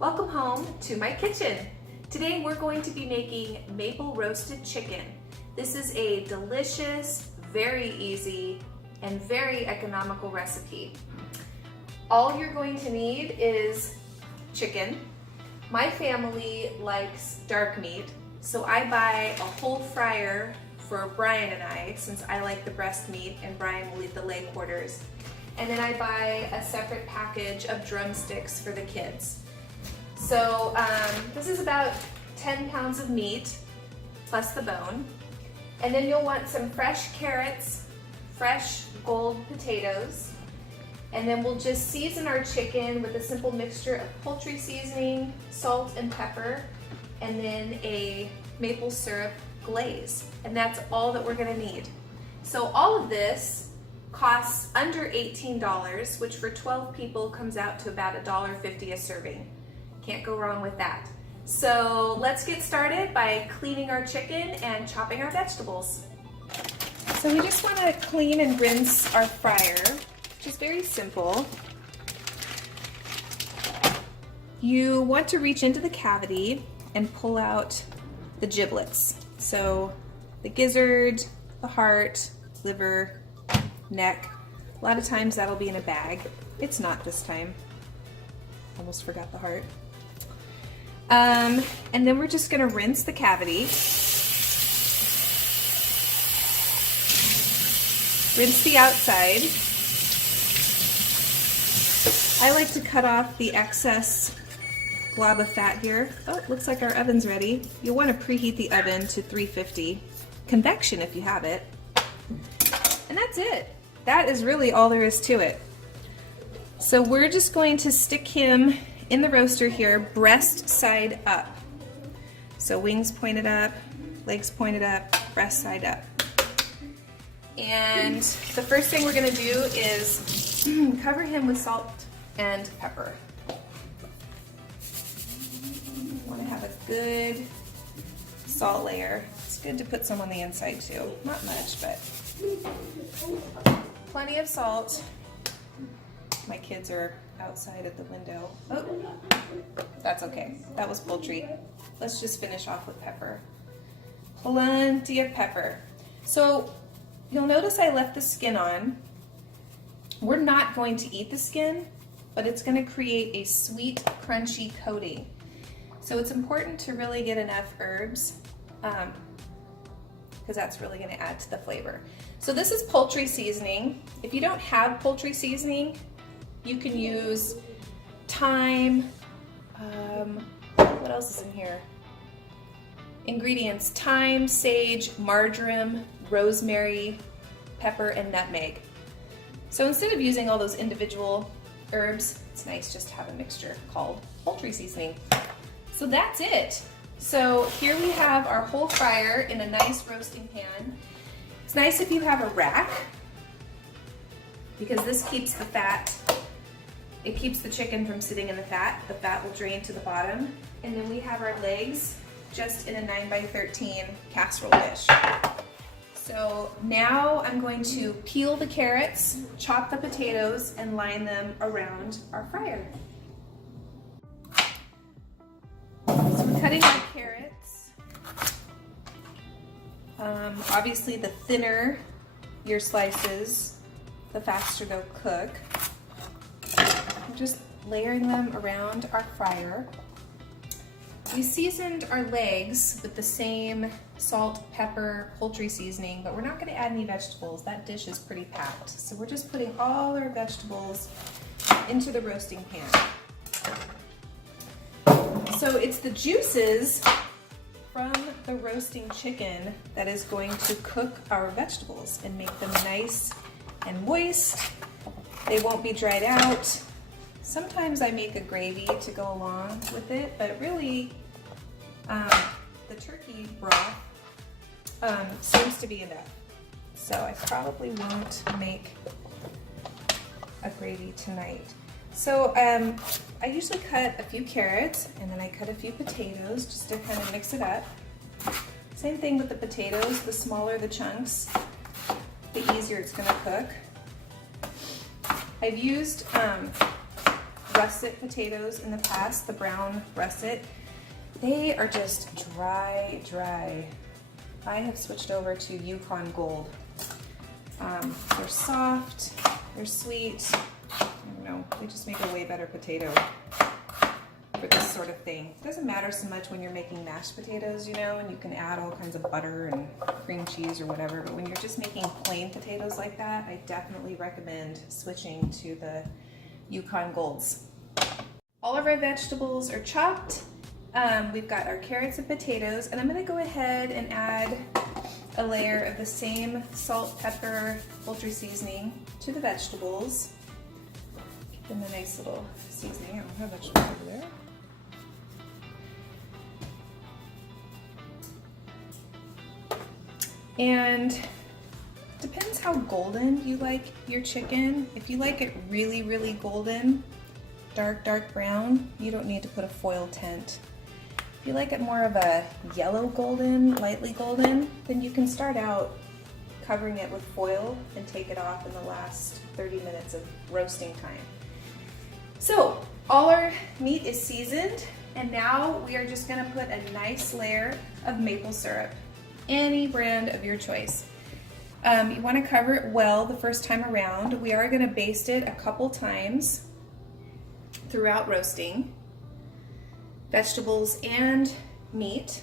Welcome home to my kitchen. Today we're going to be making maple roasted chicken. This is a delicious, very easy, and very economical recipe. All you're going to need is chicken. My family likes dark meat, so I buy a whole fryer for Brian and I, since I like the breast meat and Brian will eat the leg quarters. And then I buy a separate package of drumsticks for the kids. So this is about 10 pounds of meat, plus the bone. And then you'll want some fresh carrots, fresh gold potatoes, and then we'll just season our chicken with a simple mixture of poultry seasoning, salt and pepper, and then a maple syrup glaze. And that's all that we're gonna need. So all of this costs under $18, which for 12 people comes out to about $1.50 a serving. Can't go wrong with that. So let's get started by cleaning our chicken and chopping our vegetables. So we just want to clean and rinse our fryer, which is very simple. You want to reach into the cavity and pull out the giblets. So the gizzard, the heart, liver, neck. A lot of times that'll be in a bag. It's not this time. Almost forgot the heart. And then we're just going to rinse the cavity. Rinse the outside. I like to cut off the excess glob of fat here. Oh, looks like our oven's ready. You'll want to preheat the oven to 350. Convection if you have it. And that's it. That is really all there is to it. So we're just going to stick him in the roaster here, breast side up. So wings pointed up, legs pointed up, breast side up. And the first thing we're gonna do is cover him with salt and pepper. Wanna have a good salt layer. It's good to put some on the inside too. Not much, but plenty of salt. My kids are outside at the window. Oh, that's okay. That was poultry. Let's just finish off with pepper. Plenty of pepper. So you'll notice I left the skin on. We're not going to eat the skin, but it's going to create a sweet, crunchy coating. So it's important to really get enough herbs because that's really going to add to the flavor. So this is poultry seasoning. If you don't have poultry seasoning, you can use thyme, what else is in here? Ingredients: thyme, sage, marjoram, rosemary, pepper, and nutmeg. So instead of using all those individual herbs, it's nice just to have a mixture called poultry seasoning. So that's it. So here we have our whole fryer in a nice roasting pan. It's nice if you have a rack because this keeps the fat. It keeps the chicken from sitting in the fat. The fat will drain to the bottom. And then we have our legs just in a 9x13 casserole dish. So now I'm going to peel the carrots, chop the potatoes, and line them around our fryer. So we're cutting our carrots. Obviously the thinner your slices, the faster they'll cook. Just layering them around our fryer. We seasoned our legs with the same salt, pepper, poultry seasoning, but we're not going to add any vegetables. That dish is pretty packed. So we're just putting all our vegetables into the roasting pan. So it's the juices from the roasting chicken that is going to cook our vegetables and make them nice and moist. They won't be dried out. Sometimes I make a gravy to go along with it, but really the turkey broth seems to be enough. So I probably won't make a gravy tonight. So I usually cut a few carrots and then I cut a few potatoes just to kind of mix it up. Same thing with the potatoes. The smaller the chunks, the easier it's going to cook. I've used russet potatoes in the past, the brown russet. They are just dry, dry. I have switched over to Yukon Gold. They're soft, they're sweet. I don't know, they just make a way better potato for this sort of thing. It doesn't matter so much when you're making mashed potatoes, you know, and you can add all kinds of butter and cream cheese or whatever, but when you're just making plain potatoes like that, I definitely recommend switching to the Yukon Golds. All of our vegetables are chopped. We've got our carrots and potatoes, and I'm gonna go ahead and add a layer of the same salt, pepper, poultry seasoning to the vegetables. Give them a nice little seasoning. I don't have vegetables over there. And depends how golden you like your chicken. If you like it really, really golden, dark brown, you don't need to put a foil tint. If you like it more of a yellow golden, lightly golden, then you can start out covering it with foil and take it off in the last 30 minutes of roasting time. So all our meat is seasoned, and now we are just gonna put a nice layer of maple syrup, any brand of your choice. You wanna cover it well the first time around. We are gonna baste it a couple times throughout roasting. Vegetables and meat,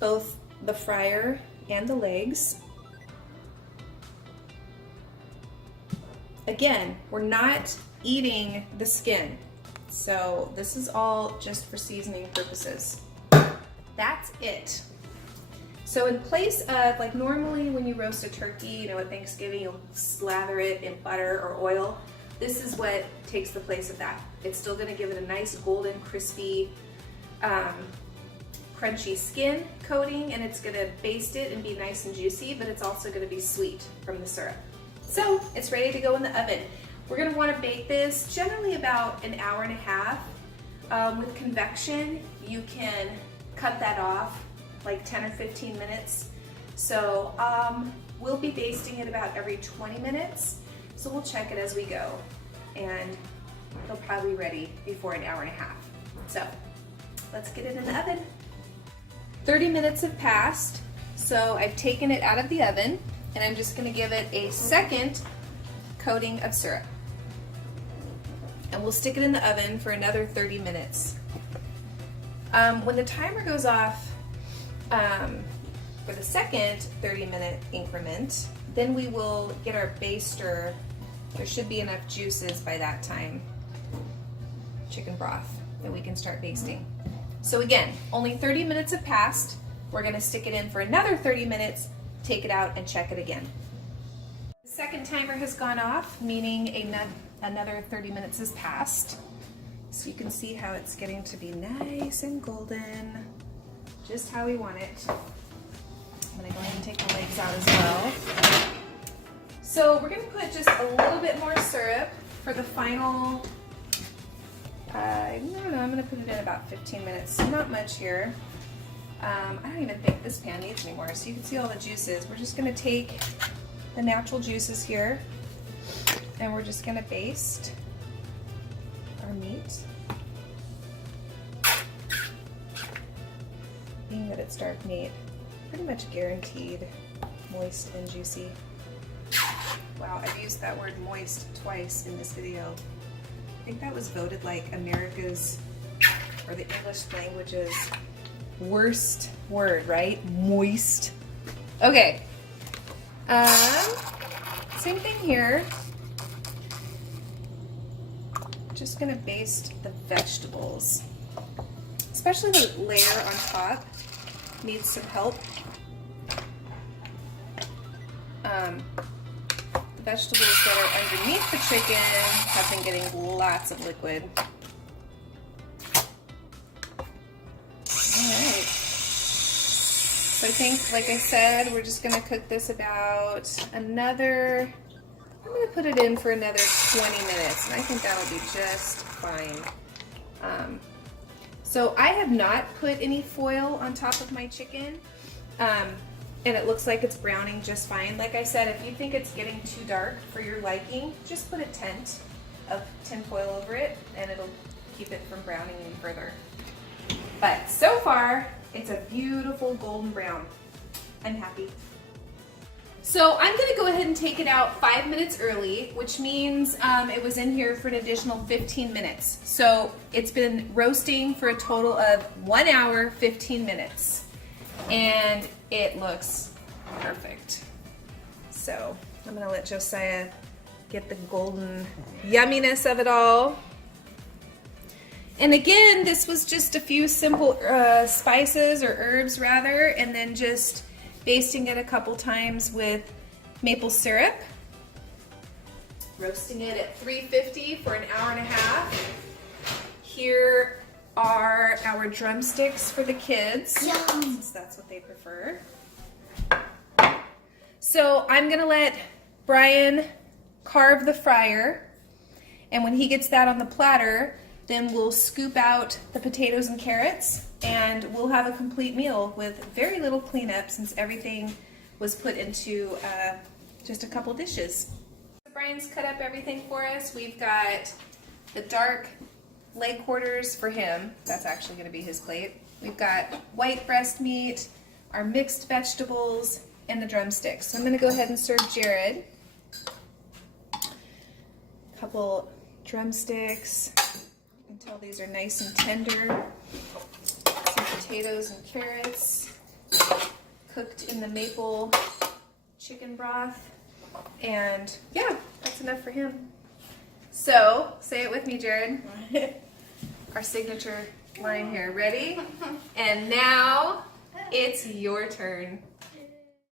both the fryer and the legs. Again, we're not eating the skin, so this is all just for seasoning purposes. That's it. So in place of, like normally when you roast a turkey, you know, at Thanksgiving, you'll slather it in butter or oil. This is what takes the place of that. It's still gonna give it a nice golden, crispy, crunchy skin coating, and it's gonna baste it and be nice and juicy, but it's also gonna be sweet from the syrup. So it's ready to go in the oven. We're gonna wanna bake this generally about an hour and a half. With convection, you can cut that off like 10 or 15 minutes. So we'll be basting it about every 20 minutes. So we'll check it as we go, and it'll probably be ready before an hour and a half. So let's get it in the oven. 30 minutes have passed, so I've taken it out of the oven, and I'm just gonna give it a second coating of syrup. And we'll stick it in the oven for another 30 minutes. When the timer goes off for the second 30-minute increment, then we will get our baster. There should be enough juices by that time, chicken broth, that we can start basting. So again, only 30 minutes have passed. We're gonna stick it in for another 30 minutes, take it out and check it again. The second timer has gone off, meaning another 30 minutes has passed. So you can see how it's getting to be nice and golden, just how we want it. I'm gonna go ahead and take the legs out as well. So we're gonna put just a little bit more syrup for the final, I don't know, I'm gonna put it in about 15 minutes. Not much here. I don't even think this pan needs any more. So you can see all the juices. We're just gonna take the natural juices here, and we're just gonna baste our meat. Being that it's dark meat, pretty much guaranteed moist and juicy. Wow, I've used that word moist twice in this video. I think that was voted like America's, or the English language's worst word, right? Moist. Okay. Same thing here. Just gonna baste the vegetables. Especially the layer on top needs some help. The vegetables that are underneath the chicken have been getting lots of liquid. Alright. So I think, like I said, we're just gonna cook this about another, I'm gonna put it in for another 20 minutes, and I think that'll be just fine. So I have not put any foil on top of my chicken, and it looks like it's browning just fine. Like I said, if you think it's getting too dark for your liking, just put a tent of tin foil over it, and it'll keep it from browning any further. But so far, it's a beautiful golden brown. I'm happy. So I'm gonna go ahead and take it out 5 minutes early, which means it was in here for an additional 15 minutes. So it's been roasting for a total of 1 hour, 15 minutes. And it looks perfect. So I'm gonna let Josiah get the golden yumminess of it all. And again, this was just a few simple spices or herbs rather, and then just basting it a couple times with maple syrup. Roasting it at 350 for an hour and a half. Here are our drumsticks for the kids, since that's what they prefer. So I'm gonna let Brian carve the fryer, and when he gets that on the platter, then we'll scoop out the potatoes and carrots, and we'll have a complete meal with very little cleanup since everything was put into just a couple dishes. Brian's cut up everything for us. We've got the dark leg quarters for him. That's actually going to be his plate. We've got white breast meat, our mixed vegetables, and the drumsticks. So I'm going to go ahead and serve Jared a couple drumsticks until these are nice and tender. Some potatoes and carrots cooked in the maple chicken broth. And yeah, that's enough for him. So, say it with me, Jared. Our signature line here. Ready? And now it's your turn.